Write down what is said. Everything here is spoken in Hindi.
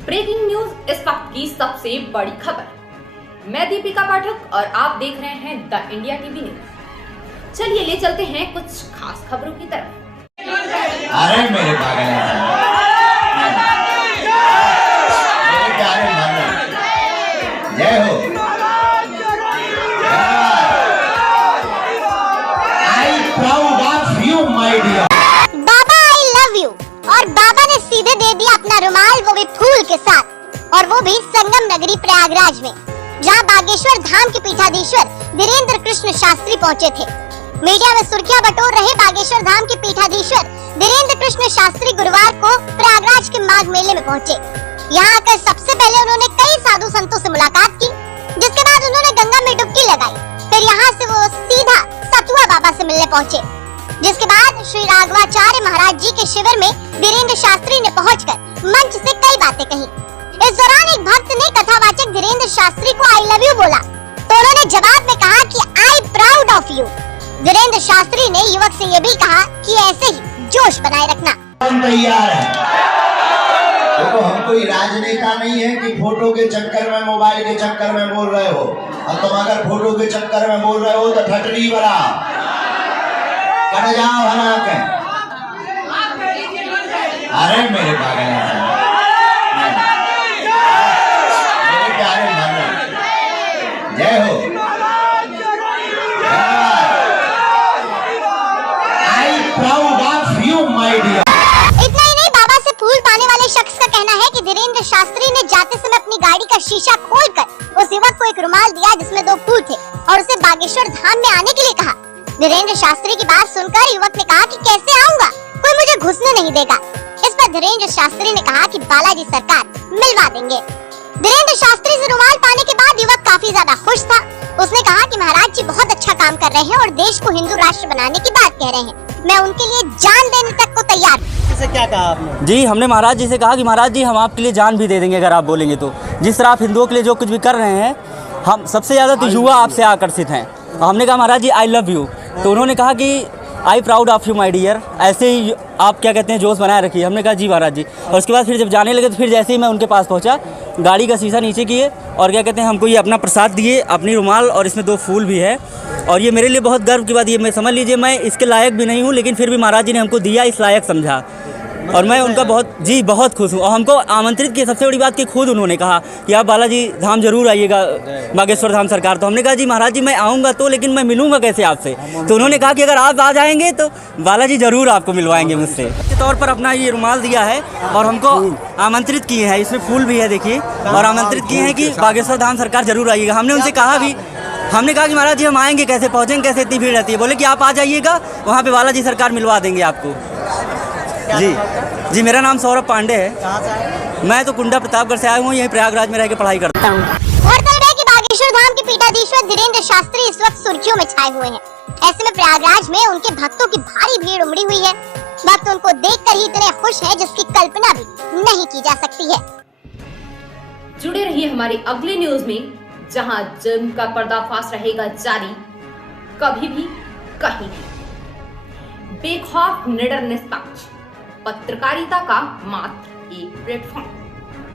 ब्रेकिंग न्यूज इस वक्त की सबसे बड़ी खबर। मैं दीपिका पाठक और आप देख रहे हैं द इंडिया टीवी न्यूज। चलिए ले चलते हैं कुछ खास खबरों की तरफ। अरे मेरे पागल जय हो। I proud of you my dear. बाबा आई लव यू। और बाबा ने सीधे दे दिया अपना रुमाल, वो भी फूल के साथ, और वो भी संगम नगरी प्रयागराज में, जहां बागेश्वर धाम के पीठाधीश्वर धीरेन्द्र कृष्ण शास्त्री पहुंचे थे। मीडिया में सुर्खियां बटोर रहे बागेश्वर धाम के पीठाधीश्वर धीरेन्द्र कृष्ण शास्त्री गुरुवार को प्रयागराज के माघ मेले में पहुंचे। यहाँ आकर सबसे पहले उन्होंने कई साधु संतों से मुलाकात की, जिसके बाद उन्होंने गंगा में डुबकी लगाई। फिर यहाँ से वो सीधा सतुआ बाबा से मिलने पहुंचे, जिसके बाद श्री राघवाचार्य महाराज जी के शिविर में धीरेन्द्र शास्त्री ने पहुंचकर मंच से कई बातें कही। इस दौरान एक भक्त ने कथावाचक धीरेन्द्र शास्त्री को आई लव यू बोला, तो उन्होंने जवाब में कहा कि I proud of you. Dhirendra Shastri ने युवक से ये भी कहा कि ऐसे ही जोश बनाए रखना। हम तैयार हैं। देखो, हम कोई राजनेता नहीं है कि फोटो के चक्कर में, मोबाइल के चक्कर में बोल रहे हो। और तुम अगर फोटो के चक्कर में बोल रहे हो तो ठटनी बना कर जाओ हना के। अरे मेरे पागल मेरे प्यारे मन जय हो। I proud of you my dear. इतना ही नहीं, बाबा से फूल पाने वाले शख्स का कहना है कि धीरेन्द्र शास्त्री ने जाते समय अपनी गाड़ी का शीशा खोलकर उस युवक को एक रुमाल दिया जिसमें 2 फूल थे, और उसे बागेश्वर धाम में आने के लिए कहा। धीरेन्द्र शास्त्री की बात सुनकर युवक ने कहा कि कैसे आऊंगा, कोई मुझे घुसने नहीं देगा। इस पर धीरेन्द्र शास्त्री ने कहा कि बालाजी सरकार मिलवा देंगे। धीरेन्द्र शास्त्री से रुमाल पाने के बाद युवक काफी ज्यादा खुश था। उसने कहा कि महाराज जी बहुत अच्छा काम कर रहे हैं और देश को हिंदू राष्ट्र बनाने की बात कह रहे हैं। मैं उनके लिए जान देने तक को तैयार हूं। इसे क्या कहा आपने? जी, हमने महाराज जी से कहा कि महाराज जी हम आपके लिए जान भी दे देंगे अगर आप बोलेंगे तो। जिस तरह आप हिंदुओं के लिए जो कुछ भी कर रहे हैं, हम सबसे ज्यादा तो युवा आपसे आकर्षित हैं। हमने कहा महाराज जी आई लव यू, तो उन्होंने कहा कि I proud of you my dear. ऐसे ही आप क्या कहते हैं जोश बनाए रखिए। हमने कहा जी महाराज जी। और उसके बाद फिर जब जाने लगे तो फिर जैसे ही मैं उनके पास पहुंचा, गाड़ी का शीशा नीचे किए और क्या कहते हैं हमको ये अपना प्रसाद दिए, अपनी रुमाल, और इसमें 2 फूल भी है। और ये मेरे लिए बहुत गर्व की बात, ये मैं समझ लीजिए मैं इसके लायक भी नहीं हूँ, लेकिन फिर भी महाराज जी ने हमको दिया, इस लायक समझा, और मैं उनका बहुत खुश हूँ। और हमको आमंत्रित किया, सबसे बड़ी बात कि खुद उन्होंने कहा कि आप बालाजी धाम जरूर आइएगा, बागेश्वर धाम सरकार। तो हमने कहा जी महाराज जी मैं आऊँगा तो, लेकिन मैं मिलूंगा कैसे आपसे? तो उन्होंने कहा कि अगर आप आ जाएंगे तो बालाजी जरूर आपको मिलवाएंगे मुझसे। के तौर पर अपना ये रुमाल दिया है और हमको आमंत्रित किए हैं, इसमें फूल भी है देखिए, और आमंत्रित किए हैं कि बागेश्वर धाम सरकार जरूर आइएगा। हमने उनसे कहा भी, हमने कहा कि महाराज जी हम आएंगे कैसे, पहुँचेंगे कैसे, इतनी भीड़ रहती है। बोले कि आप आ जाइएगा, वहाँ पे बालाजी सरकार मिलवा देंगे आपको। जी, मेरा नाम सौरभ पांडे है। मैं तो कुंडा प्रतापगढ़ से आया हूँ, यहीं प्रयागराज में रह के पढ़ाई करता हूँ। गौरतलब है कि बागेश्वर धाम के पीठाधीश्वर धीरेन्द्र शास्त्री इस वक्त सुर्खियों में छाए हुए हैं। ऐसे में प्रयागराज में उनके भक्तों की भारी भीड़ उमड़ी हुई है। भक्त उनको देखकर ही इतने खुश हैं जिसकी कल्पना भी नहीं की जा सकती है। जुड़े रहिए हमारी अगली न्यूज में, जहां जुर्म का पर्दाफाश रहेगा जारी, कभी भी कहीं भी। बेखौफ, निडर, निष्पक्ष पत्रकारिता का मात्र एक प्लेटफॉर्म।